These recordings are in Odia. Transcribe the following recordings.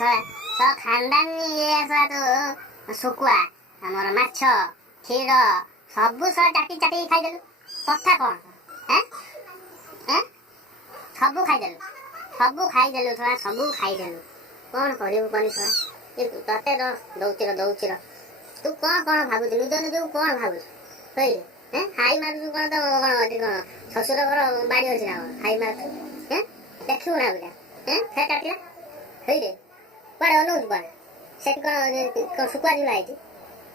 तो खानदान ये तो शुकुआ आमर माछ क्षीर सबू चाटी चाटी खाईदेलु कथा कौन हैं हैं सबू खाईदेलु थोड़ा सबू खाईदेलु कौन करू कनी थोड़ा तते दौची तू कौन कौन भावुଛୁ निज निजକୁ कौन भावुଛୁ କହିଲେ हैं हाई मारुछु कौन तो कौन शशुर घर बाड़ी अच्छी ना हाई मारुछु हैं देखिबु ना बुझा हैं फे काटिला ହେଇରେ କୁଆଡ଼େ ଅନଉଛୁ କୁଆଡ଼େ ସେଠି କ'ଣ ଶୁଖୁଆ ଝୁଲା ହେଇଛି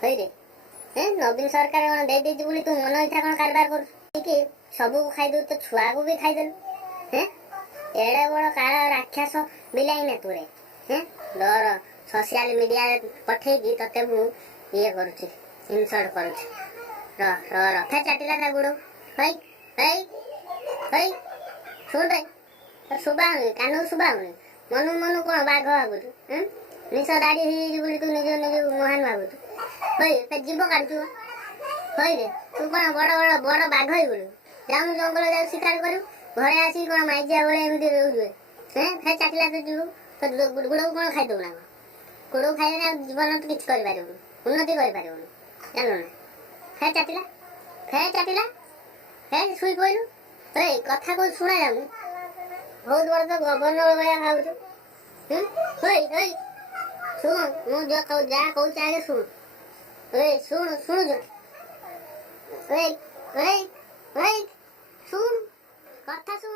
ହେଇରେ ନବୀନ ସରକାର କ'ଣ ଦେଇଦେଇଛି ବୋଲି ତୁ ମନ ଇଚ୍ଛା କ'ଣ କାରବାର କରୁଛୁ କି ସବୁକୁ ଖାଇଦେଉ ତ ଛୁଆକୁ ବି ଖାଇଦେଲୁ ଏଡ଼େ ବଡ଼ କାଳ ରାକ୍ଷସ ବିଲାଇ ନା ତୁରେ ଡର ସୋସିଆଲ ମିଡ଼ିଆରେ ପଠେଇକି ତତେ ମୁଁ ଇଏ କରୁଛି ଇନସଲ୍ଟ କରୁଛି ର ଫେ ଚାଟିଲା ତା ଗୋଡ଼ ହେଇ ହେଇ ହେଇ ଶୁଣ ବେ ଶୁଭା ହଉନି କାନକୁ ଶୁଭା ହଉନି ମନୁ କ'ଣ ବାଘ ଭାବୁଛୁ ନିଶ ଦାଢ଼ି ହେଇଯାଇଛି ବୋଲି ତୁ ନିଜ ମହାନ ଭାବୁଛୁ ହଇ ଜୀବ କାଟୁଛୁ ହଇରେ ତୁ କ'ଣ ବଡ଼ ବାଘ ହେଇଗଲୁ ଯାଉନୁ ଜଙ୍ଗଲ ଯାଉ ଶିକାର କରିବୁ ଘରେ ଆସିକି କ'ଣ ମାଇଜିଆ ଭଳିଆ ଏମିତି ରହୁଛୁ ଫେ ଚାଟିଲା ତୁ ଯିବୁ ତ ଗୋଡ଼କୁ କ'ଣ ଖାଇଦେବୁ ନା ଗୋଡ଼କୁ ଖାଇଲେ ଆଉ ଜୀବନ ତୁ କିଛି କରିପାରିବୁନି ଉନ୍ନତି କରିପାରିବୁନି ଜାଣିଲୁ ନା ଫେ ଚାଟିଲା ଫେ ଶୋଇ ପଡ଼ିଲୁ ହଇ କଥା କହୁଛୁ ଶୁଣା ଯାଉନି ବହୁତ ବଡ଼ ତ ଗଭର୍ଣ୍ଣର ଭଳିଆ ଭାବୁଛୁ ହଇ ଶୁଣ ମୁଁ ଯାହା କହୁଛି ଆଗେ ଶୁଣ ଶୁଣୁଛୁ ଶୁଣ କଥା ଶୁଣ